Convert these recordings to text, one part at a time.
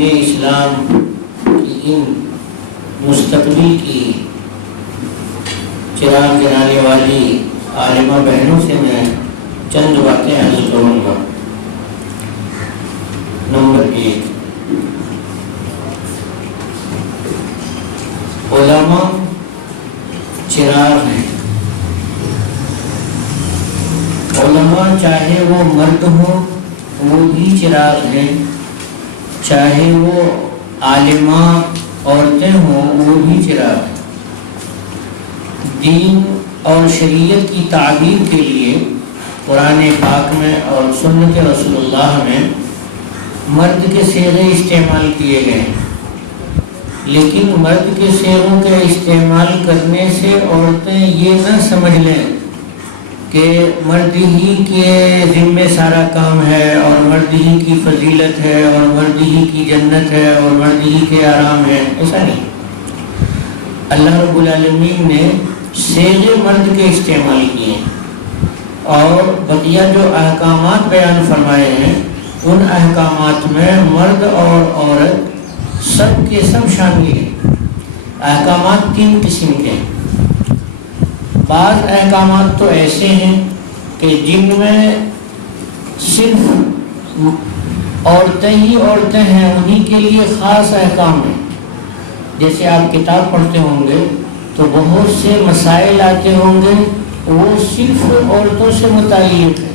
دین اسلام کی ان مستقبل کی چراغ جلانے والی عالمہ بہنوں سے میں چند باتیں عرض کروں گا۔ نمبر 1، علماء چراغ ہیں۔ علماء چاہے وہ مرد ہوں وہ بھی چراغ ہیں، چاہے وہ عالمہ عورتیں ہوں وہ بھی چراغ ہیں۔ دین اور شریعت کی تعبیر کے لیے قرآن پاک میں اور سنت رسول اللہ میں مرد کے صیغے استعمال کیے گئے ہیں، لیکن مرد کے صیغوں کے استعمال کرنے سے عورتیں یہ نہ سمجھ لیں کہ مرد ہی کے ذمے سارا کام ہے اور مرد ہی کی فضیلت ہے اور مرد ہی کی جنت ہے اور مرد ہی کے آرام ہے۔ ایسا نہیں، اللہ رب العالمین نے صیغے مرد کے استعمال کیے اور بقیہ جو احکامات بیان فرمائے ہیں ان احکامات میں مرد اور عورت سب کے سب شامل ہیں۔ احکامات 3 قسم کے ہیں۔ بعض احکامات تو ایسے ہیں کہ جن میں صرف عورتیں ہی عورتیں ہیں، انہی کے لیے خاص احکام ہیں۔ جیسے آپ کتاب پڑھتے ہوں گے تو بہت سے مسائل آتے ہوں گے، وہ صرف عورتوں سے متعلق ہے،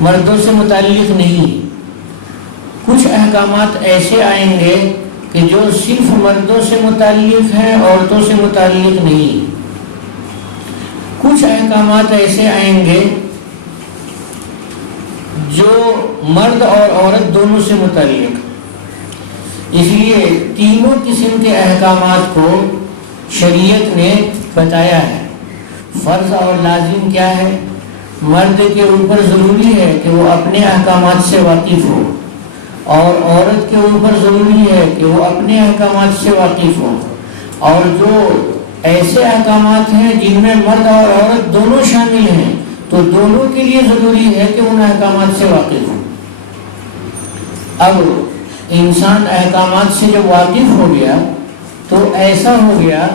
مردوں سے متعلق نہیں۔ کچھ احکامات ایسے آئیں گے کہ جو صرف مردوں سے متعلق ہیں، عورتوں سے متعلق نہیں۔ کچھ احکامات ایسے آئیں گے جو مرد اور عورت دونوں سے متعلق۔ اس لیے تینوں قسم کے احکامات کو شریعت نے بتایا ہے۔ فرض اور لازم کیا ہے؟ مرد کے اوپر ضروری ہے کہ وہ اپنے احکامات سے واقف ہو، اور عورت کے اوپر ضروری ہے کہ وہ اپنے احکامات سے واقف ہو۔ اور جو ایسے احکامات ہیں جن میں مرد اور عورت دونوں شامل ہیں تو دونوں کے لیے ضروری ہے کہ ان احکامات سے واقف ہوں۔ اب انسان احکامات سے جب واقف ہو گیا تو ایسا ہو گیا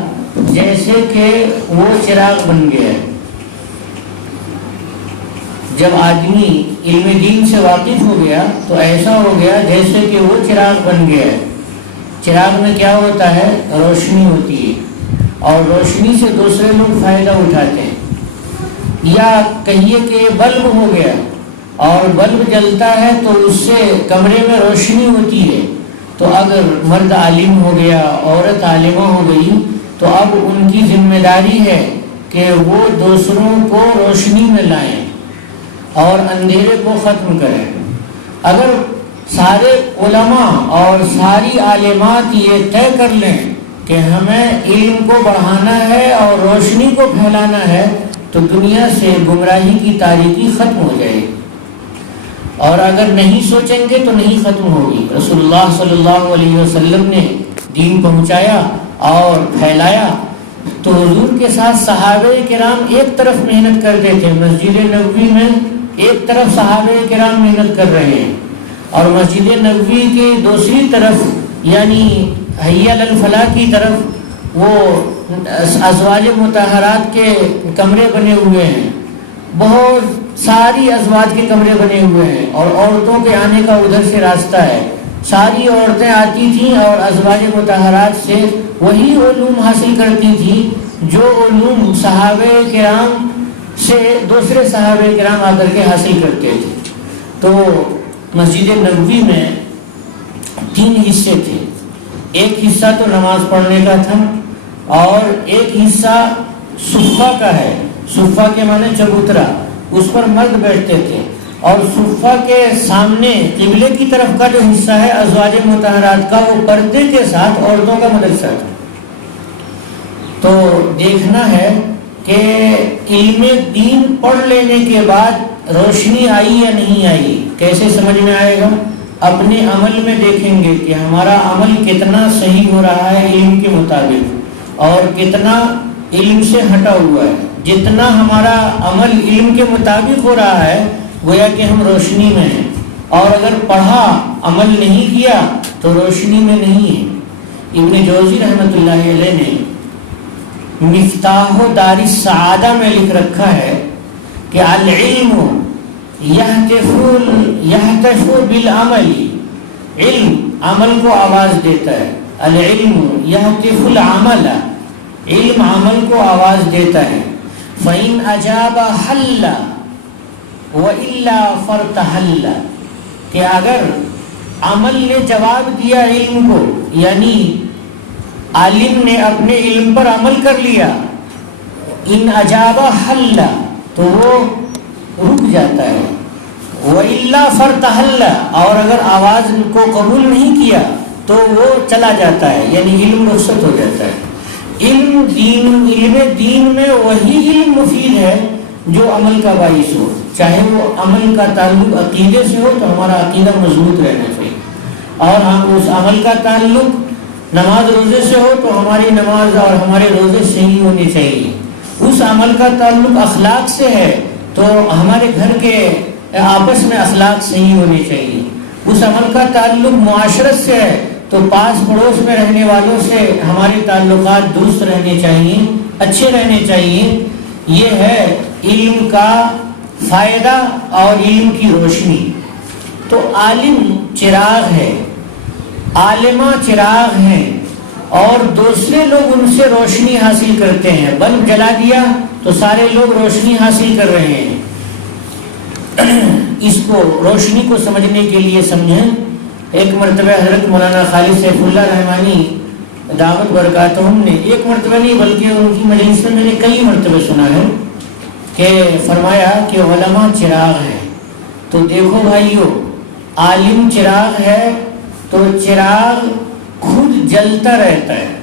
جیسے کہ وہ چراغ بن گیا ہے۔ جب آدمی علم دین سے واقف ہو گیا تو ایسا ہو گیا جیسے کہ وہ چراغ بن گیا ہے۔ چراغ میں کیا ہوتا ہے؟ روشنی ہوتی ہے، اور روشنی سے دوسرے لوگ فائدہ اٹھاتے ہیں۔ یا کہیے کہ بلب ہو گیا اور بلب جلتا ہے تو اس سے کمرے میں روشنی ہوتی ہے، تو اگر مرد عالم ہو گیا، عورت عالمہ ہو گئی، تو اب ان کی ذمہ داری ہے کہ وہ دوسروں کو روشنی میں لائیں اور اندھیرے کو ختم کریں۔ اگر سارے علماء اور ساری عالمات یہ طے کر لیں کہ ہمیں علم کو بڑھانا ہے اور روشنی کو پھیلانا ہے تو دنیا سے گمراہی کی تاریکی ختم ہو جائے گی، اور اگر نہیں سوچیں گے تو نہیں ختم ہوگی۔ رسول اللہ صلی اللہ علیہ وسلم نے دین پہنچایا اور پھیلایا تو حضور کے ساتھ صحابہ کرام ایک طرف محنت کرتے تھے، مسجد نبوی میں ایک طرف صحابہ کرام محنت کر رہے ہیں، اور مسجد نبوی کے دوسری طرف یعنی حی علی الفلاح کی طرف وہ ازواج مطہرات کے کمرے بنے ہوئے ہیں، بہت ساری ازواج کے کمرے بنے ہوئے ہیں، اور عورتوں کے آنے کا ادھر سے راستہ ہے۔ ساری عورتیں آتی تھیں اور ازواج مطہرات سے وہی علوم حاصل کرتی تھیں جو علوم صحابہ کرام سے دوسرے صحابہ کرام آ کر کے حاصل کرتے تھے۔ تو مسجد نبوی میں 3 حصے تھے۔ ایک حصہ تو نماز پڑھنے کا تھا، اور ایک حصہ صفہ کا ہے۔ صفہ کے معنی چبوترا، اس پر مرد بیٹھتے تھے، اور صفہ کے سامنے قبلے کی طرف کا جو حصہ ہے ازواج مطہرات کا، وہ پردے کے ساتھ عورتوں کا مدرسہ تھا۔ تو دیکھنا ہے کہ علم دین پڑھ لینے کے بعد روشنی آئی یا نہیں آئی، کیسے سمجھ میں آئے گا؟ اپنے عمل میں دیکھیں گے کہ ہمارا عمل کتنا صحیح ہو رہا ہے علم کے مطابق، اور کتنا علم سے ہٹا ہوا ہے۔ جتنا ہمارا عمل علم کے مطابق ہو رہا ہے گویا کہ ہم روشنی میں ہیں، اور اگر پڑھا عمل نہیں کیا تو روشنی میں نہیں ہے۔ ابن جوزی رحمۃ اللہ علیہ نے مفتاح دار السعادہ میں لکھ رکھا ہے کہ العلم یہتف بالعمل، علم عمل کو آواز دیتا ہے، العلم یہتف العمل، علم عمل کو آواز دیتا ہے، فإن اجاب حل وإلا فرتحل، کہ اگر عمل نے جواب دیا علم کو، یعنی عالم نے اپنے علم پر عمل کر لیا، ان اجاب حل تو وہ رک جاتا ہے، وإلا فرتحل، اور اگر آواز کو قبول نہیں کیا تو وہ چلا جاتا ہے، یعنی علم رخصت ہو جاتا ہے۔ علم دین میں وہی علم مفید ہے جو عمل کا باعث ہو، چاہے وہ عمل کا تعلق عقیدے سے ہو تو ہمارا عقیدہ مضبوط رہنا چاہیے، اور ہم اس عمل کا تعلق نماز روزے سے ہو تو ہماری نماز اور ہمارے روزے صحیح ہونے چاہیے۔ اس عمل کا تعلق اخلاق سے ہے تو ہمارے گھر کے آپس میں اخلاق صحیح ہونے چاہیے۔ اس عمل کا تعلق معاشرت سے ہے تو پاس پڑوس میں رہنے والوں سے ہمارے تعلقات درست رہنے چاہیے، اچھے رہنے چاہیے۔ یہ ہے علم کا فائدہ اور علم کی روشنی۔ تو عالم چراغ ہے، عالمہ چراغ ہیں، اور دوسرے لوگ ان سے روشنی حاصل کرتے ہیں۔ بلب جلا دیا تو سارے لوگ روشنی حاصل کر رہے ہیں۔ اس کو روشنی کو سمجھنے کے لیے سمجھیں۔ ایک مرتبہ حضرت مولانا خالد سیف اللہ رحمانی دعوت برکاتہم نے، ایک مرتبہ نہیں بلکہ ان کی مجلس میں نے کئی مرتبہ سنا ہے کہ فرمایا کہ علماء چراغ ہے۔ تو دیکھو بھائیو، عالم چراغ ہے تو چراغ خود جلتا رہتا ہے،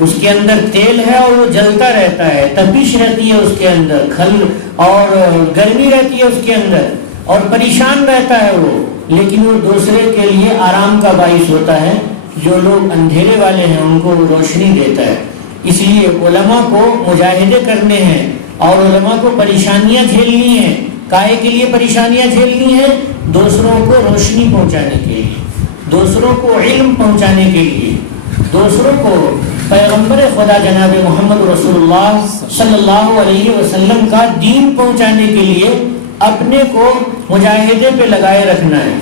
اس کے اندر تیل ہے اور وہ جلتا رہتا ہے، تپش رہتی ہے اس کے اندر، کھل اور گرمی رہتی ہے اس کے اندر، اور پریشان رہتا ہے وہ، لیکن وہ دوسرے کے لیے آرام کا باعث ہوتا ہے۔ جو لوگ اندھیرے والے ہیں ان کو روشنی دیتا ہے۔ اس لیے علماء کو مجاہدے کرنے ہیں اور علماء کو پریشانیاں جھیلنی ہیں۔ کائے کے لیے پریشانیاں جھیلنی ہیں؟ دوسروں کو روشنی پہنچانے کے لیے، دوسروں کو علم پہنچانے کے لیے، دوسروں کو پیغمبر خدا جناب محمد رسول اللہ صلی اللہ علیہ وسلم کا دین پہنچانے کے لیے اپنے کو مجاہدے پہ لگائے رکھنا ہے،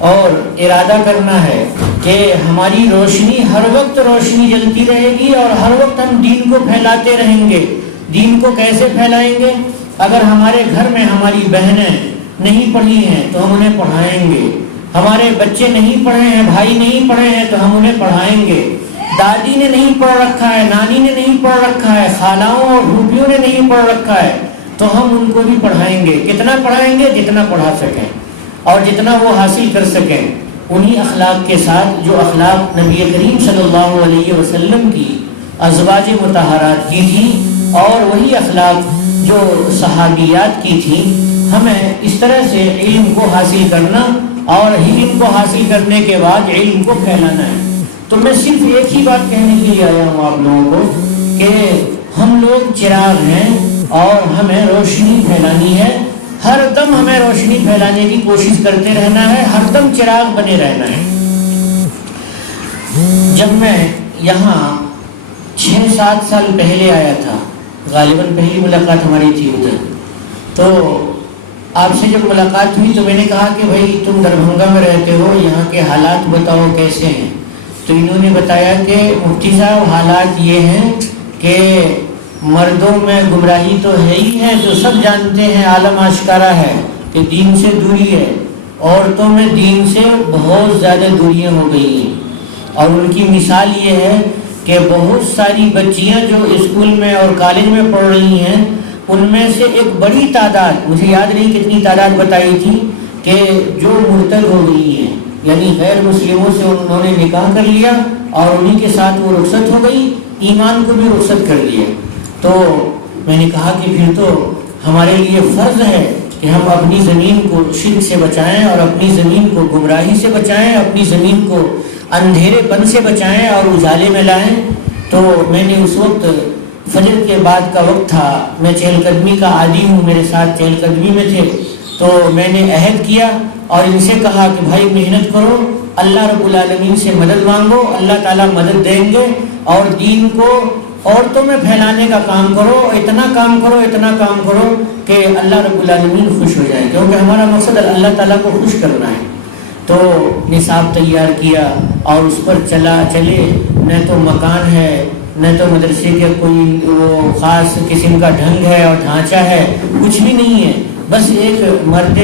اور ارادہ کرنا ہے کہ ہماری روشنی ہر وقت روشنی جلتی رہے گی، اور ہر وقت ہم دین کو پھیلاتے رہیں گے۔ دین کو کیسے پھیلائیں گے؟ اگر ہمارے گھر میں ہماری بہنیں نہیں پڑھی ہیں تو ہم انہیں پڑھائیں گے، ہمارے بچے نہیں پڑھے ہیں، بھائی نہیں پڑھے ہیں تو ہم انہیں پڑھائیں گے، دادی نے نہیں پڑھ رکھا ہے، نانی نے نہیں پڑھ رکھا ہے، خالاؤں اور پھوپھیوں نے نہیں پڑھ رکھا ہے تو ہم ان کو بھی پڑھائیں گے۔ کتنا پڑھائیں گے؟ جتنا پڑھا سکیں اور جتنا وہ حاصل کر سکیں، انہی اخلاق کے ساتھ جو اخلاق نبی کریم صلی اللہ علیہ وسلم کی ازواج مطہرات کی تھی، اور وہی اخلاق جو صحابیات کی تھی۔ ہمیں اس طرح سے علم کو حاصل کرنا، اور علم کو حاصل کرنے کے بعد علم کو پھیلانا ہے۔ تو میں صرف ایک ہی بات کہنے کے لیے آیا ہوں آپ لوگوں کو کہ ہم لوگ چراغ ہیں اور ہمیں روشنی پھیلانی ہے، ہر دم ہمیں روشنی پھیلانے کی کوشش کرتے رہنا ہے، ہر دم چراغ بنے رہنا ہے۔ جب میں یہاں 6-7 سال پہلے آیا تھا، غالباً پہلی ملاقات ہماری تھی ادھر، تو آپ سے جب ملاقات ہوئی تو میں نے کہا کہ بھائی تم دربھنگا میں رہتے ہو، یہاں کے حالات بتاؤ کیسے ہیں۔ تو انہوں نے بتایا کہ مفتی صاحب حالات یہ ہیں کہ مردوں میں گمراہی تو ہے ہی ہے، جو سب جانتے ہیں، عالم آشکارا ہے کہ دین سے دوری ہے، عورتوں میں دین سے بہت زیادہ دوریاں ہو گئی ہیں، اور ان کی مثال یہ ہے کہ بہت ساری بچیاں جو اسکول میں اور کالج میں پڑھ رہی ہیں، ان میں سے ایک بڑی تعداد، مجھے یاد نہیں کتنی تعداد بتائی تھی، کہ جو مرتد ہو گئی ہیں، یعنی غیر مسلموں سے انہوں نے نکاح کر لیا اور انہی کے ساتھ وہ رخصت ہو گئی، ایمان کو بھی رخصت کر دیا۔ تو میں نے کہا کہ پھر تو ہمارے لیے فرض ہے کہ ہم اپنی زمین کو شرک سے بچائیں، اور اپنی زمین کو گمراہی سے بچائیں، اپنی زمین کو اندھیرے پن سے بچائیں اور اجالے میں لائیں۔ تو میں نے اس وقت فجر کے بعد کا وقت تھا، میں چہل قدمی کا عادی ہوں، میرے ساتھ چہل قدمی میں تھے، تو میں نے عہد کیا اور ان سے کہا کہ بھائی محنت کرو، اللہ رب العالمین سے مدد مانگو، اللہ تعالیٰ مدد دیں گے، اور دین کو عورتوں میں پھیلانے کا کام کرو، اتنا کام کرو، اتنا کام کرو کہ اللہ رب العالمین خوش ہو جائے، کیونکہ ہمارا مقصد اللہ تعالیٰ کو خوش کرنا ہے۔ تو نصاب تیار کیا اور اس پر چلے، نہ تو مکان ہے، نہ تو مدرسے کے کوئی وہ خاص قسم کا ڈھنگ ہے اور ڈھانچہ ہے، کچھ بھی نہیں ہے، بس ایک مرد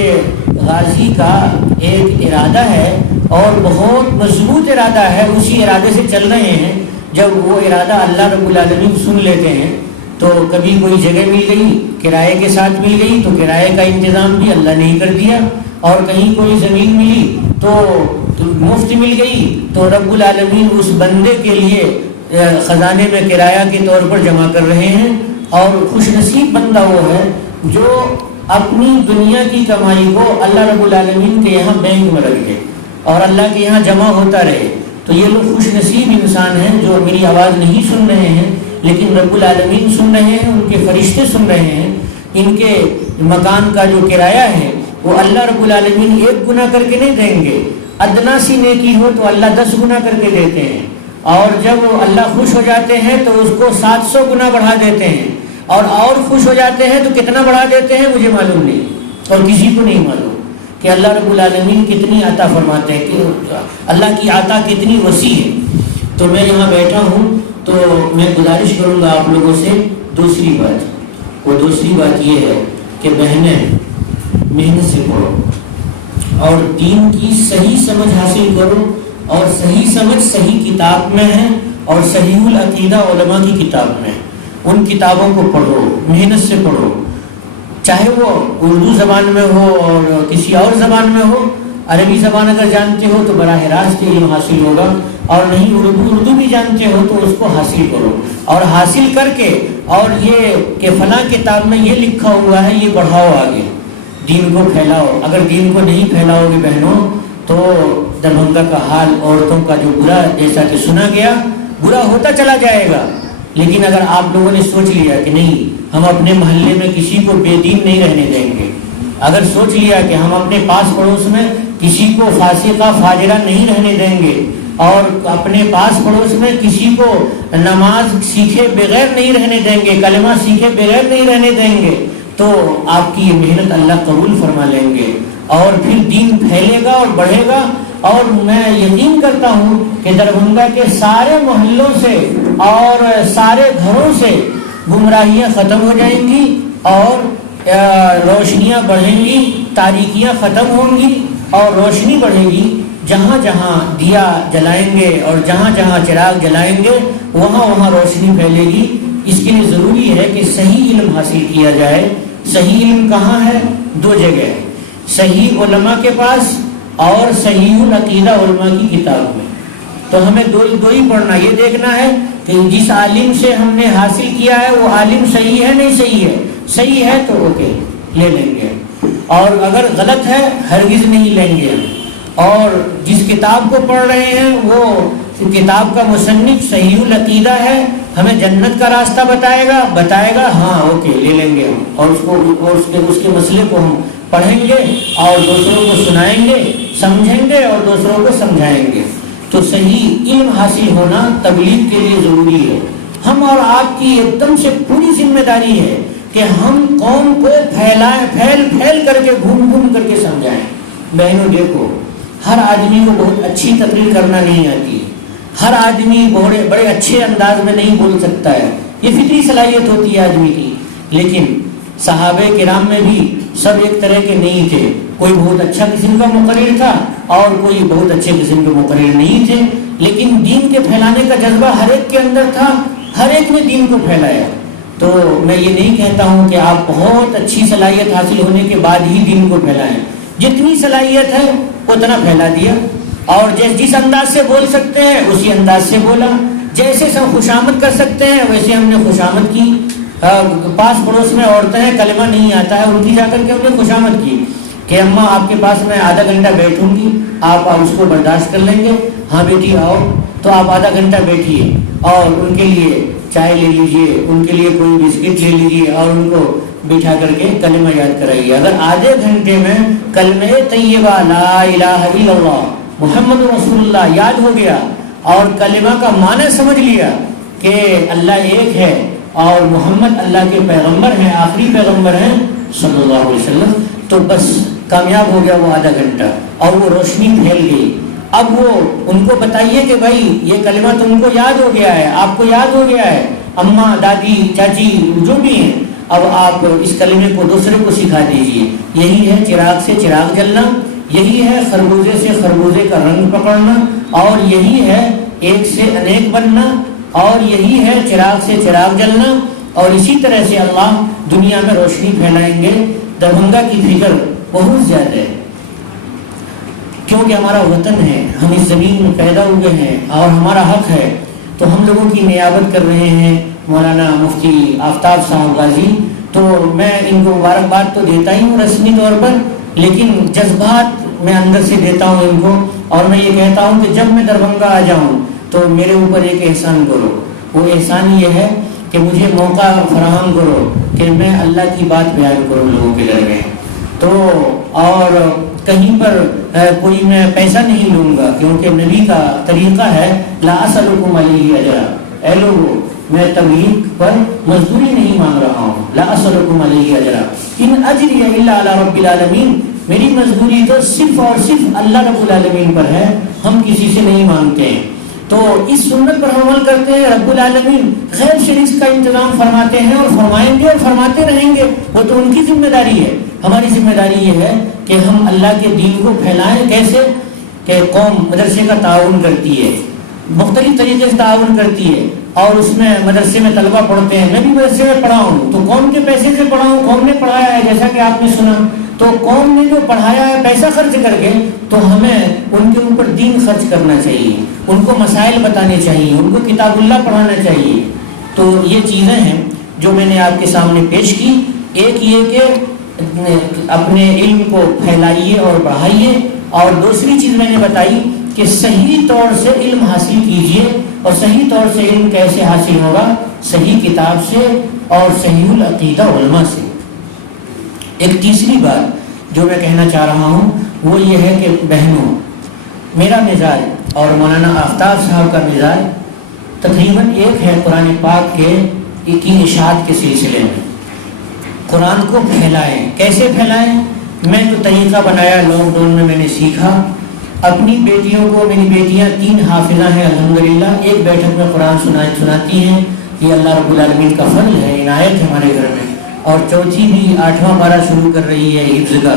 غازی کا ایک ارادہ ہے اور بہت مضبوط ارادہ ہے، اسی ارادے سے چل رہے ہیں۔ جب وہ ارادہ اللہ رب العالمین سن لیتے ہیں تو کبھی کوئی جگہ مل گئی کرائے کے ساتھ مل گئی تو کرائے کا انتظام بھی اللہ نے ہی کر دیا، اور کہیں کوئی زمین ملی تو مفت مل گئی تو رب العالمین اس بندے کے لیے خزانے میں کرایہ کے طور پر جمع کر رہے ہیں۔ اور خوش نصیب بندہ وہ ہے جو اپنی دنیا کی کمائی کو اللہ رب العالمین کے یہاں بینک میں رکھ دے اور اللہ کے یہاں جمع ہوتا رہے۔ تو یہ لوگ خوش نصیب انسان ہیں جو میری آواز نہیں سن رہے ہیں لیکن رب العالمین سن رہے ہیں، ان کے فرشتے سن رہے ہیں۔ ان کے مکان کا جو کرایہ ہے وہ اللہ رب العالمین 1 گنا کر کے نہیں دیں گے، ادنا سی نیکی ہو تو اللہ 10 گنا کر کے دیتے ہیں، اور جب اللہ خوش ہو جاتے ہیں تو اس کو 700 گنا بڑھا دیتے ہیں، اور خوش ہو جاتے ہیں تو کتنا بڑھا دیتے ہیں مجھے معلوم نہیں اور کسی کو نہیں معلوم کہ اللہ رب العالمین کتنی عطا فرماتے ہیں، کہ اللہ کی عطا کتنی وسیع ہے۔ تو میں یہاں بیٹھا ہوں تو میں گزارش کروں گا آپ لوگوں سے دوسری بات یہ ہے کہ بہنیں محنت سے پڑھو اور دین کی صحیح سمجھ حاصل کرو، اور صحیح سمجھ صحیح کتاب میں ہے اور صحیح العقیدہ علماء کی کتاب میں، ان کتابوں کو پڑھو، محنت سے پڑھو، چاہے وہ اردو زبان میں ہو اور کسی اور زبان میں ہو۔ عربی زبان اگر جانتے ہو تو براہ راست علم حاصل ہوگا، اور نہیں اردو بھی جانتے ہو تو اس کو حاصل کرو، اور حاصل کر کے اور یہ کہ فلاں کتاب میں یہ لکھا ہوا ہے یہ بڑھاؤ، آگے دین کو پھیلاؤ۔ اگر دین کو نہیں پھیلاؤ گے بہنوں تو دربھنگہ کا حال عورتوں کا جو برا جیسا کہ سنا گیا برا ہوتا چلا جائے گا۔ لیکن اگر آپ لوگوں نے سوچ لیا کہ نہیں ہم اپنے محلے میں کسی کو بے دین نہیں رہنے دیں گے، اگر سوچ لیا کہ ہم اپنے پاس پڑوس میں کسی کو فاسقہ فاجرہ نہیں رہنے دیں گے، اور اپنے پاس پڑوس میں کسی کو نماز سیکھے بغیر نہیں رہنے دیں گے، کلمہ سیکھے بغیر نہیں رہنے دیں گے، تو آپ کی یہ محنت اللہ قبول فرما لیں گے اور پھر دین پھیلے گا اور بڑھے گا۔ اور میں یقین کرتا ہوں کہ دربھنگہ کے سارے محلوں سے اور سارے گھروں سے گمراہیاں ختم ہو جائیں گی اور روشنیاں بڑھیں گی، تاریکیاں ختم ہوں گی اور روشنی بڑھے گی۔ جہاں جہاں دیا جلائیں گے اور جہاں جہاں چراغ جلائیں گے وہاں وہاں روشنی پھیلے گی۔ اس کے لیے ضروری ہے کہ صحیح علم حاصل کیا جائے۔ صحیح علم کہاں ہے؟ 2 جگہ ہے، صحیح علماء کے پاس اور صحیح العقیدہ علماء کی کتاب میں۔ تو ہمیں دو ہی پڑھنا، یہ دیکھنا ہے کہ جس عالم سے ہم نے حاصل کیا ہے وہ عالم صحیح ہے نہیں صحیح ہے، صحیح ہے تو اوکے لے لیں گے، اور اگر غلط ہے ہرگز نہیں لیں گے۔ اور جس کتاب کو پڑھ رہے ہیں وہ کتاب کا مصنف صحیح العقیدہ ہے، ہمیں جنت کا راستہ بتائے گا ہاں اوکے لے لیں گے ہم، اور اس کے مسئلے کو ہم پڑھیں گے اور دوسروں کو سنائیں گے، سمجھیں گے اور دوسروں کو سمجھائیں گے۔ تو صحیح علم حاصل ہونا تبلیغ کے لیے ضروری ہے۔ ہم اور آپ کی ایک دم سے پوری ذمہ داری ہے کہ ہم قوم کو پھیل کر کے گھوم کر کے سمجھائیں۔ بہنوں دیکھو، ہر آدمی کو بہت اچھی تقریر کرنا نہیں آتی، ہر آدمی بڑے اچھے انداز میں نہیں بول سکتا ہے، یہ فطری صلاحیت ہوتی ہے آدمی کی۔ لیکن صحابہ کرام میں بھی سب ایک طرح کے نہیں تھے، کوئی بہت اچھا قسم کا مقرر تھا اور کوئی بہت اچھے قسم کے مقرر نہیں تھے، لیکن دین کے پھیلانے کا جذبہ ہر ایک کے اندر تھا، ہر ایک نے دین کو پھیلایا۔ تو میں یہ نہیں کہتا ہوں کہ آپ بہت اچھی صلاحیت حاصل ہونے کے بعد ہی دین کو پھیلائیں، جتنی صلاحیت ہے اتنا پھیلا دیا، اور جس انداز سے بول سکتے ہیں اسی انداز سے بولا، جیسے سب خوشامد کر سکتے ہیں ویسے ہم نے خوشامد کی۔ پاس پڑوس میں عورتیں ہیں کلمہ نہیں آتا ہے، ان کی جا کر کے ہم نے خوشامد کی کہ اماں آپ کے پاس میں آدھا گھنٹہ بیٹھوں گی، آپ اس کو برداشت کر لیں گے؟ ہاں بیٹی آؤ، تو آپ آدھا گھنٹہ بیٹھیے اور ان کے لیے چائے لے لیجئے، ان کے لیے کوئی بسکٹ لے لیجئے اور ان کو بٹھا کر کے کلمہ یاد کرائیے. اگر آدھے گھنٹے میں کلمہ طیبہ لا الہ الا اللہ محمد رسول اللہ یاد ہو گیا اور کلمہ کا معنی سمجھ لیا کہ اللہ ایک ہے اور محمد اللہ کے پیغمبر ہیں, آخری پیغمبر ہیں صلی اللہ علیہ وسلم, تو بس کامیاب ہو گیا وہ آدھا گھنٹہ اور وہ روشنی پھیل گئی. اب وہ ان کو بتائیے کہ بھائی یہ کلمہ تم کو یاد ہو گیا ہے, آپ کو یاد ہو گیا ہے, اماں دادی چاچی جو بھی ہیں, اب آپ اس کلمے کو دوسرے کو سکھا دیجئے. یہی ہے چراغ سے چراغ جلنا, یہی ہے خربوزے سے خربوزے کا رنگ پکڑنا, اور یہی ہے ایک سے انیک بننا, اور یہی ہے چراغ سے چراغ جلنا. اور اسی طرح سے اللہ دنیا میں روشنی پھیلائیں گے. دربھنگہ کی فکر بہت زیادہ ہے کیونکہ ہمارا وطن ہے, ہم اس زمین میں پیدا ہوئے ہیں اور ہمارا حق ہے. تو ہم لوگوں کی نیابت کر رہے ہیں مولانا مفتی آفتاب صاحب غازی. تو میں ان کو مبارکباد تو دیتا ہی ہوں رسمی طور پر, لیکن جذبات میں اندر سے دیتا ہوں ان کو, اور میں یہ کہتا ہوں کہ جب میں دربھنگہ آ جاؤں تو میرے اوپر ایک احسان کرو. وہ احسان یہ ہے کہ مجھے موقع فراہم کرو کہ میں اللہ کی بات بیان کروں لوگوں کے درمیان. تو اور کہیں پر کوئی میں پیسہ نہیں لوں گا, کیونکہ نبی کا طریقہ ہے لا اسألکم علیہ اجرا, اے لوگوں میں تبلیغ پر مزدوری نہیں مانگ رہا ہوں. لا اسألکم علیہ اجرا ان اجری الا علی رب العالمین, میری مزدوری تو صرف اور صرف اللہ رب العالمین پر ہے, ہم کسی سے نہیں مانگتے ہیں. تو اس سنت پر عمل کرتے ہیں. رب العالمین غیر سے رزق کا انتظام فرماتے ہیں اور فرمائیں گے اور فرماتے رہیں گے, وہ تو ان کی ذمہ داری ہے. ہماری ذمہ داری یہ ہے کہ ہم اللہ کے دین کو پھیلائیں. کیسے کہ قوم مدرسے کا تعاون کرتی ہے, مختلف طریقے سے تعاون کرتی ہے, اور اس میں مدرسے میں طلبہ پڑھتے ہیں. میں بھی مدرسے میں پڑھا ہوں تو قوم کے پیسے سے پڑھا ہوں, قوم نے پڑھایا ہے جیسا کہ آپ نے سنا. تو قوم نے جو پڑھایا ہے پیسہ خرچ کر کے, تو ہمیں ان کے اوپر دین خرچ کرنا چاہیے, ان کو مسائل بتانے چاہیے, ان کو کتاب اللہ پڑھانا چاہیے. تو یہ چیزیں ہیں جو میں نے آپ کے سامنے پیش کی. ایک یہ کہ اپنے علم کو پھیلائیے اور بڑھائیے, اور دوسری چیز میں نے بتائی کہ صحیح طور سے علم حاصل کیجئے. اور صحیح طور سے علم کیسے حاصل ہوگا؟ صحیح کتاب سے اور صحیح العقیدہ علماء سے. ایک تیسری بات جو میں کہنا چاہ رہا ہوں وہ یہ ہے کہ بہنوں, میرا مزاج اور مولانا آفتاب صاحب کا مزاج تقریباً ایک ہے. قرآن پاک کے کی اشاعت کے سلسلے میں قرآن کو پھیلائیں. کیسے پھیلائیں؟ میں تو طریقہ بنایا, لاک ڈاؤن میں نے سیکھا. اپنی بیٹیوں کو, میری بیٹیاں 3 حافظہ ہیں الحمدللہ, ایک بیٹھک میں قرآن سناتی ہیں. یہ اللہ رب العالمین کا فضل ہے, عنایت ہے ہمارے گھر میں. اور چوتھی بھی 8واں پارہ شروع کر رہی ہے حفظ کا.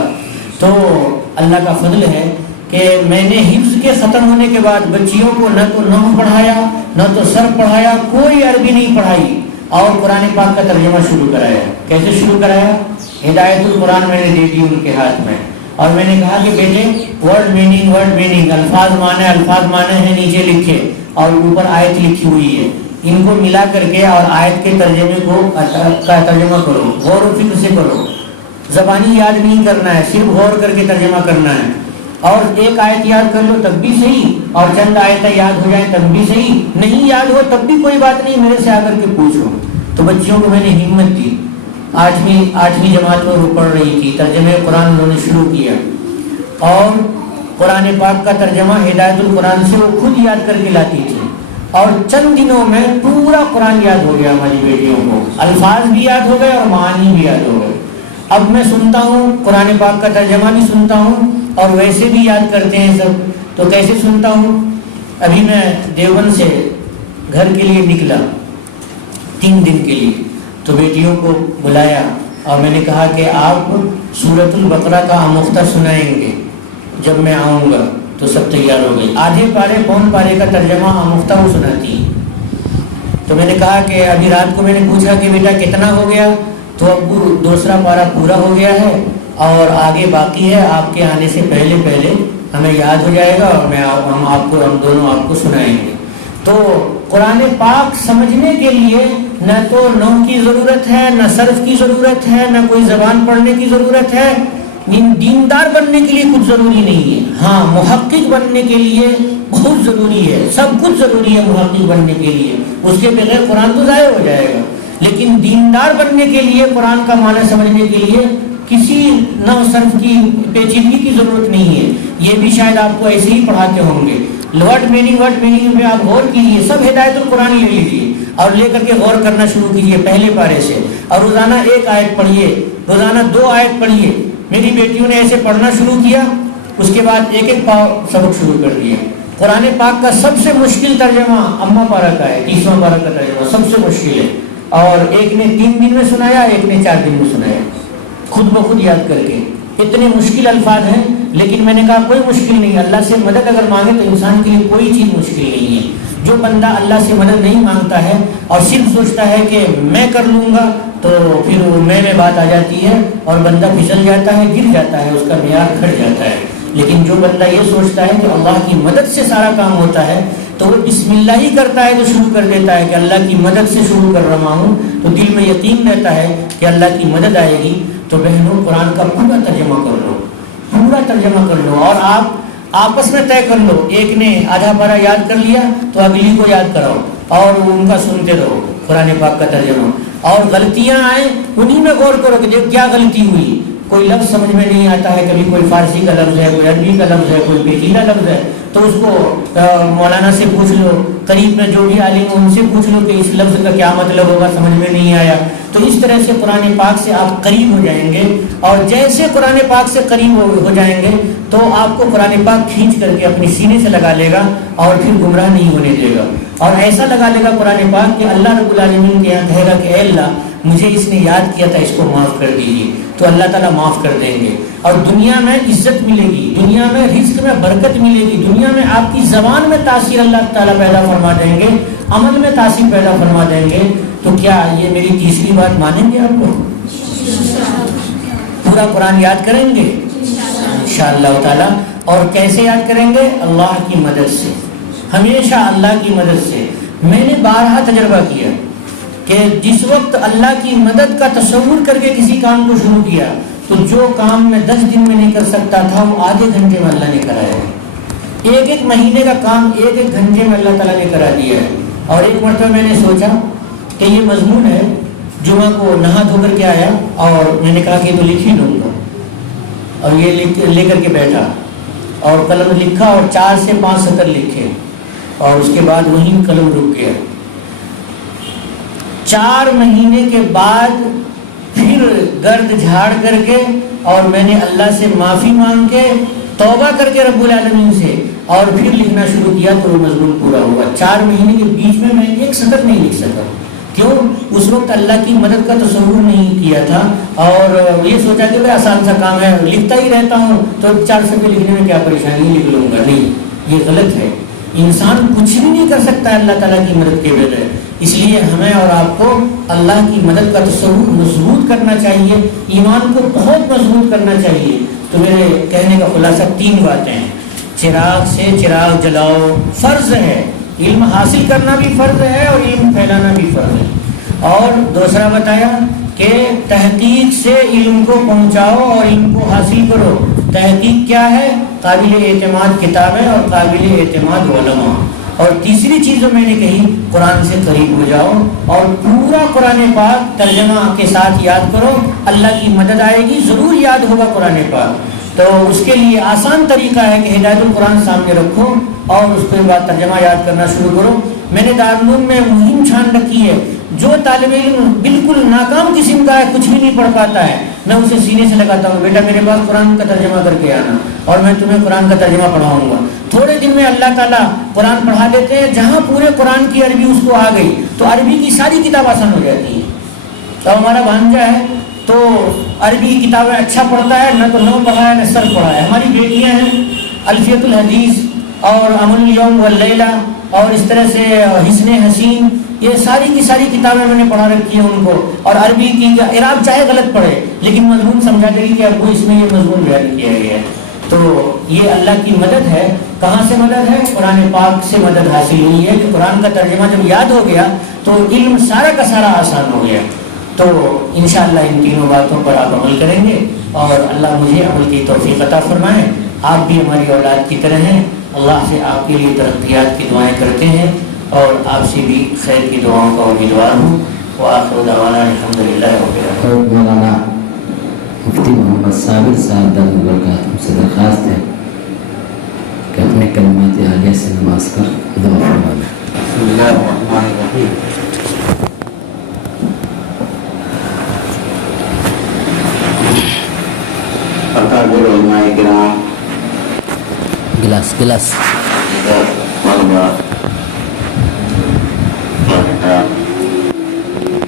تو اللہ کا فضل ہے کہ میں نے حفظ کے ختم ہونے کے بعد بچیوں کو نہ تو نحو پڑھایا نہ تو صرف پڑھایا, کوئی عربی نہیں پڑھائی, اور قرآن پاک کا ترجمہ شروع کرایا. کیسے شروع کرایا؟ ہدایت القرآن میں نے دے دی ان کے ہاتھ میں, اور میں نے کہا کہ بیٹے ورڈ میننگ الفاظ معنی ہیں نیچے لکھے, اور اوپر آیت لکھی ہوئی ہے, ان کو ملا کر کے اور آیت کے ترجمے کو کا ترجمہ کرو, غور و فکر سے کرو. زبانی یاد نہیں کرنا ہے, صرف غور کر کے ترجمہ کرنا ہے. اور ایک آیت یاد کر لو تب بھی صحیح, اور چند آیتیں یاد ہو جائیں تب بھی صحیح, نہیں یاد ہو تب بھی کوئی بات نہیں, میرے سے آ کر کے پوچھو. تو بچیوں کو میں نے ہمت دی. 8ویں جماعت میں وہ پڑھ رہی تھی, ترجمہ قرآن انہوں نے شروع کیا, اور قرآن پاک کا ترجمہ ہدایت القرآن سے وہ خود یاد کر کے لاتی تھی. اور چند دنوں میں پورا قرآن یاد ہو گیا ہماری بیٹیوں کو, الفاظ بھی یاد ہو گئے اور معانی بھی یاد ہو گئے. اب میں سنتا ہوں قرآن پاک کا ترجمہ بھی سنتا ہوں, اور ویسے بھی یاد کرتے ہیں سب. تو کیسے سنتا ہوں؟ ابھی میں دیوبند سے گھر کے لیے نکلا 3 دن کے لیے, تو بیٹیوں کو بلایا اور میں نے کہا کہ آپ سورۃ البقرہ کا آموختہ سنائیں گے جب میں آؤں گا. تو سب تیار ہو گئی. آدھے پارے پون پارے کا ترجمہ آموختہ وہ سناتی. تو میں نے کہا کہ ابھی رات کو میں نے پوچھا کہ بیٹا کتنا ہو گیا؟ تو ابو دوسرا پارہ پورا ہو گیا ہے اور آگے باقی ہے, آپ کے آنے سے پہلے ہمیں یاد ہو جائے گا, اور ہم دونوں آپ کو سنائیں گے. تو قرآن پاک سمجھنے کے لیے نہ تو نحو کی ضرورت ہے, نہ صرف کی ضرورت ہے, نہ کوئی زبان پڑھنے کی ضرورت ہے. دیندار بننے کے لیے کچھ ضروری نہیں ہے, ہاں محقق بننے کے لیے بہت ضروری ہے, سب کچھ ضروری ہے محقق بننے کے لیے. اس کے بغیر قرآن تو ضائع ہو جائے گا. لیکن دیندار بننے کے لیے قرآن کا معنی سمجھنے کے لیے کسی نو صرف کی پیچیدگی کی ضرورت نہیں ہے. یہ بھی شاید آپ کو ایسے ہی پڑھاتے ہوں گے. ورڈ میننگ پہ آپ غور کیجیے. سب ہدایت القرآن لے لیجیے اور لے کر کے غور کرنا شروع کیجیے پہلے پارے سے, اور روزانہ 1 آیت پڑھیے, روزانہ 2 آیت پڑھیے. میری بیٹیوں نے ایسے پڑھنا شروع کیا, اس کے بعد ایک سبق شروع کر دیا. قرآن پاک کا سب سے مشکل ترجمہ اما پارہ کا ہے, 30واں پارہ کا ترجمہ سب سے مشکل ہے, اور ایک نے 3 دن میں سنایا, ایک نے 4 دن میں سنایا, خود بخود یاد کر کے. اتنے مشکل الفاظ ہیں, لیکن میں نے کہا کوئی مشکل نہیں. اللہ سے مدد اگر مانگے تو انسان کے لیے کوئی چیز مشکل نہیں ہے. جو بندہ اللہ سے مدد نہیں مانگتا ہے اور صرف سوچتا ہے کہ میں کر لوں گا, تو پھر وہ میں بات آ جاتی ہے اور بندہ پھسل جاتا ہے, گر جاتا ہے, اس کا معیار گھٹ جاتا ہے. لیکن جو بندہ یہ سوچتا ہے کہ اللہ کی مدد سے سارا کام ہوتا ہے, تو وہ بسم اللہ ہی کرتا ہے تو شروع کر دیتا ہے کہ اللہ کی مدد سے شروع کر رہا ہوں, تو دل میں یقین رہتا ہے کہ اللہ کی مدد آئے گی. تو بہنوں, قرآن کا پورا ترجمہ کر لو, پورا ترجمہ کر لو, اور آپ آپس میں طے کر لو. ایک نے آدھا پارہ یاد کر لیا تو اگلی کو یاد کراؤ اور ان کا سنتے رہو قرآن پاک کا ترجمہ. اور غلطیاں آئیں انہی میں غور کرو کہ دیکھ کیا غلطی ہوئی. کوئی لفظ سمجھ میں نہیں آتا ہے, کبھی کوئی فارسی کا لفظ ہے, کوئی عربی کا لفظ ہے, کوئی پیچیدہ لفظ ہے, تو اس کو مولانا سے پوچھ لو, قریب میں جو بھی عالم ہو ان سے پوچھ لو کہ اس لفظ کا کیا مطلب ہوگا, سمجھ میں نہیں آیا. تو اس طرح سے قرآن پاک سے آپ قریب ہو جائیں گے, اور جیسے قرآن پاک سے قریب ہو جائیں گے تو آپ کو قرآن پاک کھینچ کر کے اپنی سینے سے لگا لے گا اور پھر گمراہ نہیں ہونے دے گا. اور ایسا لگا لے گا قرآن پاک کہ اللہ رب العالمین کے یہاں کہے گا کہ اے اللہ, مجھے اس نے یاد کیا تھا, اس کو معاف کر دیجیے. تو اللہ تعالیٰ معاف کر دیں گے, اور دنیا میں عزت ملے گی, دنیا میں رزق میں برکت ملے گی, دنیا میں آپ کی زبان میں تاثیر اللہ تعالیٰ پیدا فرما دیں گے, عمل میں تاثیر پیدا فرما دیں گے. تو کیا یہ میری تیسری بات مانیں گے آپ کو؟ پورا قرآن یاد کریں گے انشاءاللہ تعالیٰ. اور کیسے یاد کریں گے؟ اللہ کی مدد سے, ہمیشہ اللہ کی مدد سے. میں نے بارہا تجربہ کیا کہ جس وقت اللہ کی مدد کا تصور کر کے کسی کام کو شروع کیا, تو جو کام میں 10 دن میں نہیں کر سکتا تھا وہ آدھے گھنٹے میں اللہ نے کرایا ہے. 1 مہینے کا کام 1 گھنٹے میں اللہ تعالیٰ نے کرا دیا ہے. اور ایک مرتبہ میں نے سوچا کہ یہ مضمون ہے, جمعہ کو نہا دھو کر کے آیا اور میں نے کہا کہ تو لکھ ہی لوں گا, اور یہ لے کر کے بیٹھا اور قلم لکھا اور 4 سے 5 سطر لکھے, اور اس کے بعد وہیں قلم رک گیا. 4 مہینے کے بعد پھر گرد جھاڑ کر کے اور میں نے اللہ سے معافی مانگ کے توبہ کر کے رب العالمین سے, اور پھر لکھنا شروع کیا تو وہ مضمون پورا ہوا. 4 مہینے کے بیچ میں 1 سطر نہیں لکھ سکا. کیوں؟ اس وقت اللہ کی مدد کا تصور نہیں کیا تھا, اور یہ سوچا کہ آسان سا کام ہے, لکھتا ہی رہتا ہوں تو 4 صفحے لکھنے میں کیا پریشانی, لکھ لوں گا. نہیں, یہ غلط ہے. انسان کچھ بھی نہیں کر سکتا ہے اللہ تعالیٰ کی مدد کے بغیر. اس لیے ہمیں اور آپ کو اللہ کی مدد کا تصور مضبوط کرنا چاہیے, ایمان کو بہت مضبوط کرنا چاہیے. تو میرے کہنے کا خلاصہ 3 باتیں ہیں. چراغ سے چراغ جلاؤ, فرض ہے. علم حاصل کرنا بھی فرض ہے اور علم پھیلانا بھی فرض ہے. اور دوسرا بتایا کہ تحقیق سے علم کو پہنچاؤ اور علم کو حاصل کرو. تحقیق کیا ہے؟ قابل اعتماد کتابیں اور قابل اعتماد علماء. اور تیسری چیز جو میں نے کہی, قرآن سے قریب ہو جاؤ اور پورا قرآن پاک ترجمہ کے ساتھ یاد کرو. اللہ کی مدد آئے گی, ضرور یاد ہوگا قرآن پاک. تو اس کے لیے آسان طریقہ ہے کہ ہدایت القرآن سامنے رکھو اور اس کے بعد ترجمہ یاد کرنا شروع کرو. میں نے دارالعلوم میں مہم چھان رکھی ہے, جو طالب علم بالکل ناکام قسم کا ہے, کچھ بھی نہیں پڑھ پاتا ہے, میں اسے سینے سے لگاتا ہوں, بیٹا میرے پاس قرآن کا ترجمہ کر کے آنا اور میں تمہیں قرآن کا ترجمہ پڑھاؤں گا. تھوڑے دن میں اللہ تعالیٰ قرآن پڑھا دیتے ہیں. جہاں پورے قرآن کی عربی اس کو آ گئی تو عربی کی ساری کتاب آسان ہو جاتی ہے. تو ہمارا بھانجا ہے تو عربی کتابیں اچھا پڑھتا ہے, نہ تو نو پڑھا ہے نہ سر پڑھا ہے. ہماری بیٹیاں ہیں, الفیت الحدیث اور امن الیوم واللیلہ اور اس طرح سے حسن حسین, یہ ساری کی ساری کتابیں میں نے پڑھا رکھی ہیں ان کو. اور عربی کی اعراب چاہے غلط پڑھے لیکن مضمون سمجھا دے گی کہ اب وہ اس میں یہ مضمون بیان کیا گیا ہے. تو یہ اللہ کی مدد ہے. کہاں سے مدد ہے؟ قرآن پاک سے مدد حاصل ہوئی ہے کہ قرآن کا ترجمہ جب یاد ہو گیا تو علم سارا کا سارا آسان ہو گیا. تو انشاءاللہ ان تینوں باتوں پر آپ عمل کریں گے اور اللہ مجھے عمل کی توفیق عطا فرمائے. آپ بھی ہماری اولاد کی طرح ہیں. اللہ سے آپ کے لیے ترقیات کی دعائیں کرتے ہیں اور آپ سے بھی خیر کی دعاؤں کا امیدوار ہوں. وآخر دعوانا الحمدللہ رب العالمین۔ اور مولانا مفتی محمد صابر صاحب دامت برکاتہم سے درخواست ہے کہ اپنے کلمات عالیہ سے نماز کر دعا فرمائیں۔ بسم اللہ الرحمن الرحیم۔ اکابر علماء کرام، گلاس طلباء،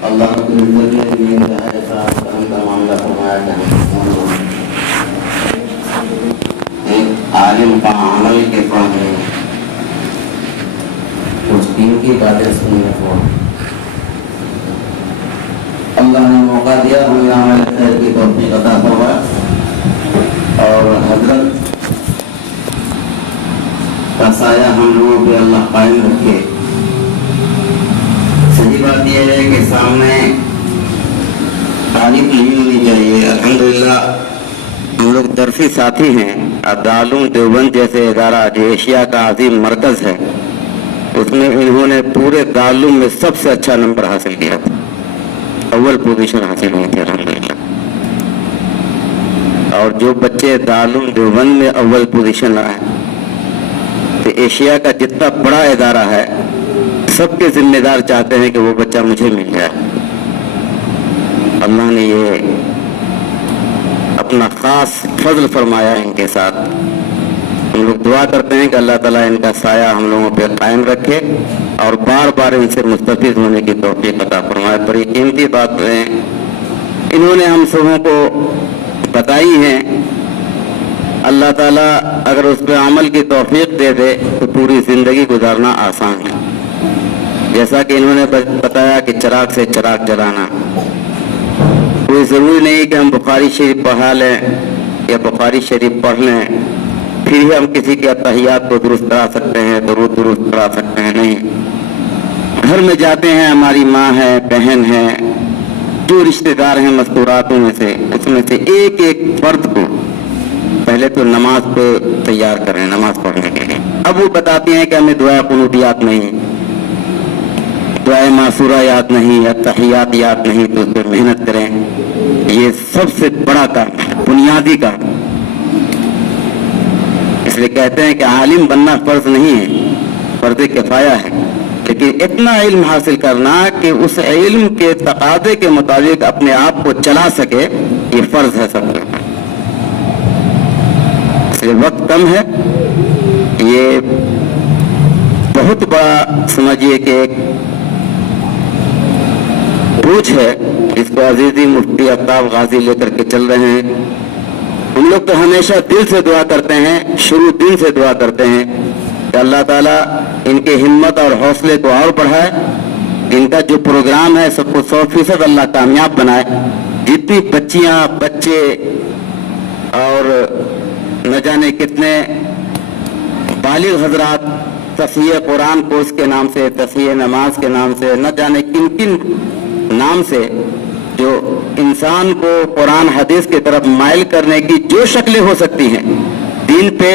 اللہ رب العزت نے بھی انتہائی صاحب کرم کا معاملہ فرمایا کہ ایک عالم کا عمل کے سامنے کچھ دین کی باتیں سننے کو اللہ نے موقع دیا، ہمیں عمل خیر کی توفیق عطا فرمایا اور حضرت کا سایہ ہم لوگوں پہ اللہ قائم رکھے۔ صحیح بات یہ ہے کہ سامنے تعریف نہیں ہونی چاہیے۔ الحمدللہ ہم لوگ درسی ساتھی ہیں۔ دارالعلوم دیوبند جیسے ادارہ جو ایشیا کا عظیم مرکز ہے، اس میں انہوں نے پورے دارالعلوم میں سب سے اچھا نمبر حاصل کیا تھا، اول پوزیشن حاصل ہوئی تھی الحمدللہ۔ اور جو بچے دارالعلوم دیوبند میں اول پوزیشن لائے، تو ایشیا کا جتنا بڑا ادارہ ہے سب کے ذمہ دار چاہتے ہیں کہ وہ بچہ مجھے مل جائے۔ اللہ نے یہ اپنا خاص فضل فرمایا ان کے ساتھ۔ ہم لوگ دعا کرتے ہیں کہ اللہ تعالیٰ ان کا سایہ ہم لوگوں پہ قائم رکھے اور بار بار ان سے مستفید ہونے کی توفیق عطا فرمائے۔ بڑی قیمتی باتیں انہوں نے ہم سبوں کو بتائی ہیں۔ اللہ تعالیٰ اگر اس پہ عمل کی توفیق دے دے تو پوری زندگی گزارنا آسان ہے۔ جیسا کہ انہوں نے بتایا کہ چراغ سے چراغ جلانا، کوئی ضروری نہیں کہ ہم بخاری شریف پڑھا لیں یا بخاری شریف پڑھ لیں پھر ہی ہم کسی کے تحیات کو درست کرا سکتے ہیں، درود درست کرا سکتے ہیں۔ نہیں، گھر میں جاتے ہیں، ہماری ماں ہے، بہن ہے، جو رشتہ دار ہیں مستوراتوں میں سے، اس میں سے ایک ایک فرد کو پہلے تو نماز پہ تیار کریں، نماز پڑھنے کے لیے۔ اب وہ بتاتی ہیں کہ ہمیں دعا قنوت یاد نہیں، دعائے معصورہ یاد نہیں یا تحیات یاد نہیں، تو اس پہ محنت کریں۔ یہ سب سے بڑا کام ہے، بنیادی کام۔ اس لیے کہتے ہیں کہ عالم بننا فرض نہیں ہے، فرض کفایہ ہے، لیکن اتنا علم حاصل کرنا کہ اس علم کے تقاضے کے مطابق اپنے آپ کو چلا سکے، یہ فرض ہے سب کا۔ اس لیے وقت کم ہے، یہ بہت بڑا سمجھیے کہ ایک بوجھ ہے، اس کو عزیزی مفتی آفتاب غازی لے کر کے چل رہے ہیں۔ ہم لوگ تو ہمیشہ دل سے دعا کرتے ہیں، شروع دن سے دعا کرتے ہیں کہ اللہ تعالیٰ ان کے ہمت اور حوصلے کو اور بڑھائے، ان کا جو پروگرام ہے سب کو 100% اللہ کامیاب بنائے۔ جتنی بچیاں، بچے اور نہ جانے کتنے بالغ حضرات تصحیح قرآن کورس کے نام سے، تصحیح نماز کے نام سے، نہ جانے کن کن نام سے، جو انسان کو قرآن حدیث کی طرف مائل کرنے کی جو شکلیں ہو سکتی ہیں، دین پہ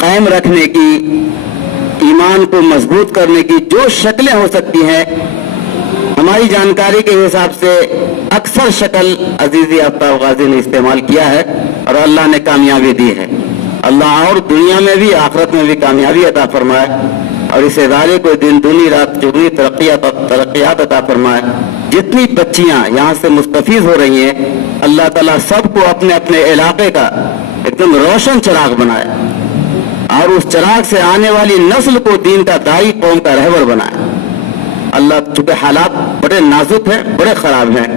قائم رکھنے کی، ایمان کو مضبوط کرنے کی جو شکلیں ہو سکتی ہیں، ہماری جانکاری کے حساب سے اکثر شکل عزیزی آفتاب غازی نے استعمال کیا ہے اور اللہ نے کامیابی دی ہے۔ اللہ اور دنیا میں بھی آخرت میں بھی کامیابی عطا فرمائے اور اس ادارے کو دن دنی رات چگنی ترقیات عطا فرمائے۔ جتنی بچیاں یہاں سے مستفید ہو رہی ہیں، اللہ تعالیٰ سب کو اپنے اپنے علاقے کا ایک دم روشن چراغ بنائے اور اس چراغ سے آنے والی نسل کو دین کا داعی، قوم کا رہبر بنائے۔ اللہ، چونکہ حالات بڑے نازک ہیں، بڑے خراب ہیں،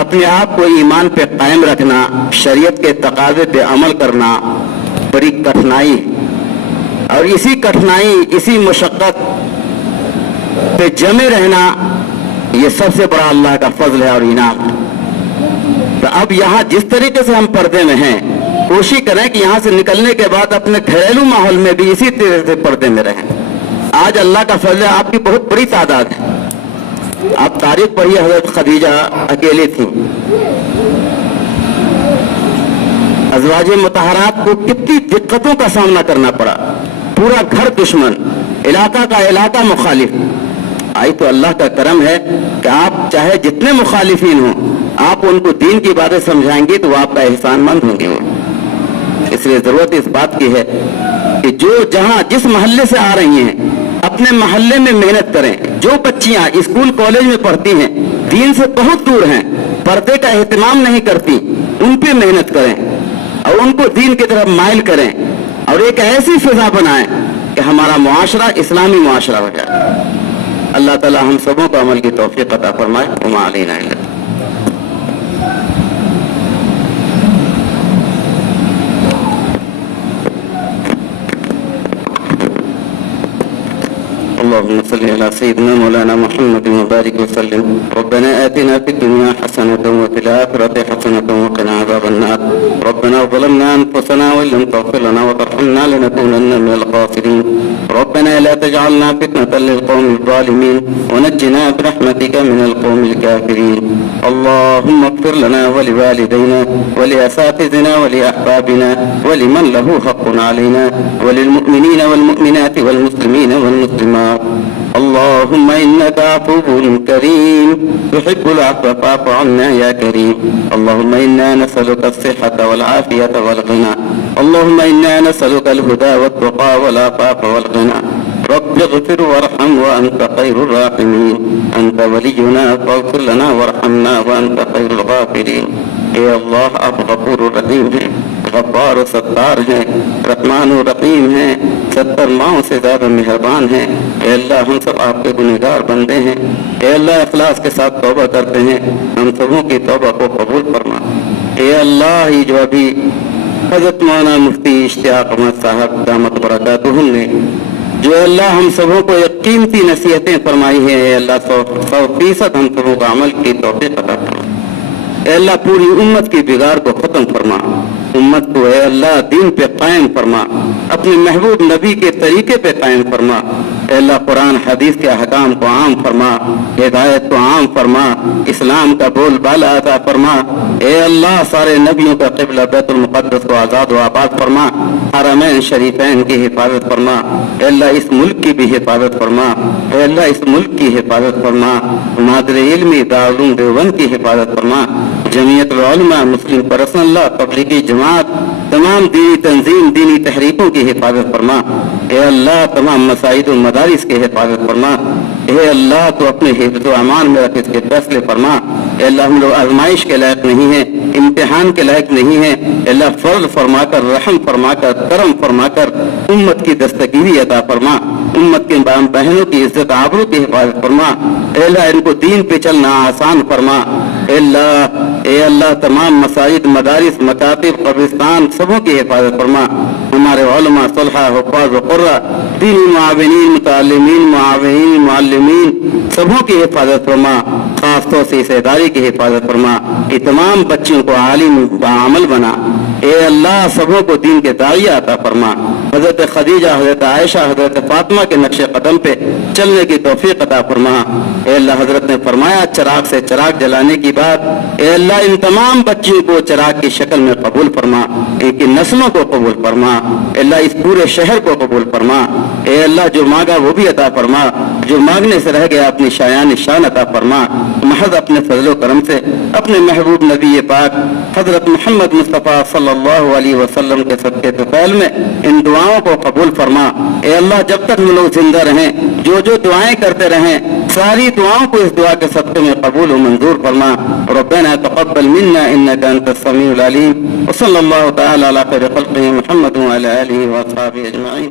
اپنے آپ کو ایمان پہ قائم رکھنا، شریعت کے تقاضے پہ عمل کرنا بڑی کٹھنائی ہے، اور اسی کٹھنائی، اسی مشقت پہ جمے رہنا یہ سب سے بڑا اللہ کا فضل ہے اور انعام ہے۔ تو اب یہاں جس طریقے سے ہم پردے میں ہیں، کوشش کریں کہ یہاں سے نکلنے کے بعد اپنے گھریلو ماحول میں بھی اسی طرح سے پردے میں رہیں۔ آج اللہ کا فضل ہے، آپ کی بہت بڑی تعداد ہے۔ آپ تاریخ پڑھیے، حضرت خدیجہ اکیلی تھیں، ازواج مطہرات کو کتنی دقتوں کا سامنا کرنا پڑا، پورا گھر دشمن، علاقہ کا علاقہ مخالف، آئی تو اللہ کا کرم ہے کہ آپ چاہے جتنے مخالفین ہوں آپ ان کو دین کی باتیں سمجھائیں گے تو وہ آپ کا احسان مند ہوں گے. اس لیے ضرورت اس بات کی ہے کہ جو جہاں جس محلے سے آ رہی ہیں اپنے محلے میں محنت کریں. جو بچیاں اسکول کالج میں پڑھتی ہیں دین سے بہت دور ہیں, پردے کا اہتمام نہیں کرتی, ان پہ محنت کریں اور ان کو دین کی طرف مائل کریں اور ایک ایسی فضا بنائیں کہ ہمارا معاشرہ اسلامی معاشرہ ہو جائے. اللہ تعالی ہم سبوں کو عمل کی توفیق عطا فرمائے. وما علینا الا اللهم صل على سيدنا مولانا محمد وبارك وسلم. ربنا آتنا في الدنيا حسنة وفي الآخرة حسنة وقنا عذاب النار. ربنا ظلمنا أنفسنا وإن لم تغفر لنا وترحمنا لنكونن من الخاسرين. ربنا لا تجعلنا فتنة للقوم الظالمين ونجنا برحمتك من القوم الكافرين. اللهم اغفر لنا ولوالدينا ولأساتذتنا ولأحبابنا ولمن له حق علينا وللمؤمنين والمؤمنات والمسلمين والمسلمات. اللهم إنك عفو كريم تحب العفو فاعف عنا يا كريم. اللهم إنا نسألك الصحة والعافية والغنى. اللهم إنا نسألك الهدى والتقى والعفاف والغنى. رب اغفر وارحم وأنت خير الراحمين. أنت ولينا فاغفر لنا وارحمنا وأنت خير الغافرين. اے اللہ آپ غفور الرحیم ہیں, غفار و ستار ہیں, رحمان و رحیم ہیں, 70 ماؤں سے زیادہ مہربان ہیں. اے اللہ ہم سب آپ کے گنہگار بندے ہیں. اے اللہ اخلاص کے ساتھ توبہ کرتے ہیں, ہم سبوں کی توبہ کو قبول فرما. اے اللہ یہ جو ابھی حضرت مولانا مفتی اشتیاق احمد صاحب دامت برکاتہم نے جو اللہ ہم سبوں کو ایک قیمتی نصیحتیں فرمائی ہیں, اے اللہ 100% ہم سبوں کا عمل کی توفیق عطا فرما. اے اللہ پوری امت کی بگاڑ کو ختم فرما, امت کو اے اللہ دین پہ قائم فرما, اپنے محبوب نبی کے طریقے پہ قائم فرما. اے اللہ قرآن حدیث کے احکام کو عام فرما, ہدایت کو عام فرما, اسلام کا بول بالا عطا فرما. اے اللہ سارے نبیوں کا قبلہ بیت المقدس کو آزاد و آباد فرما, حرمین شریفین کی حفاظت فرما. اے اللہ اس ملک کی بھی حفاظت فرما. اے اللہ اس ملک کی حفاظت فرما. مادر علمی دارالعلوم دیوبند کی حفاظت فرما. جمعیت العلماء, مسلم پرسنل لا, تبلیغی جماعت, تمام دینی تنظیم, دینی تحریکوں کی حفاظت فرما. اے اللہ تمام مساجد و مدارس کی حفاظت فرما. اے اللہ تو اپنے حفظ و امان میں رکھ اس کے فیصلے فرما. اے اللہ ہم لوگ آزمائش کے لائق نہیں ہیں, امتحان کے لائق نہیں ہیں. اے اللہ فضل فرما کر, رحم فرما کر, کرم فرما کر امت کی دستگیری عطا فرما. امت کے بہنوں کی عزت آبرو کی حفاظت فرما. اے اللہ ان کو دین پہ چلنا آسان فرما. اے اللہ تمام مساجد, مدارس, مکاتب, قبرستان سبوں کی حفاظت فرما. ہمارے علماء, صلحاء, حفاظ و قرہ, دینی معاونین, متعلمین, معاونین, معلمین سبوں کی حفاظت فرما. خاص طور سے اس ادارے کی حفاظت فرما. یہ تمام بچوں کو عالم بعمل بنا. اے اللہ سبوں کو دین کے داعیہ عطا فرما. حضرت خدیجہ, حضرت عائشہ, حضرت فاطمہ کے نقش قدم پہ چلنے کی توفیق عطا فرما. اے اللہ حضرت نے فرمایا چراغ سے چراغ جلانے کی بات, اے اللہ ان تمام بچیوں کو چراغ کی شکل میں قبول فرما, ان کی نسلوں کو قبول فرما. اے اللہ اس پورے شہر کو قبول فرما. اے اللہ جو مانگا وہ بھی عطا فرما, جو مانگنے سے رہ گیا اپنی شایان شان عطا فرما. محض اپنے فضل و کرم سے اپنے محبوب نبی پاک حضرت محمد مصطفیٰ صلی اللہ علیہ وسلم کے صدقے طفیل میں ان دعاؤں کو قبول فرما. اے اللہ جب تک ہم لوگ زندہ رہیں, جو دعائیں کرتے رہیں, ساری دعاؤں کو اس دعا کے صدقے میں قبول و منظور فرما. ربنا تقبل منا انك انت السميع العليم. وصلى الله تعالى على خير خلقه محمد وعلى اله واصحابه اجمعين.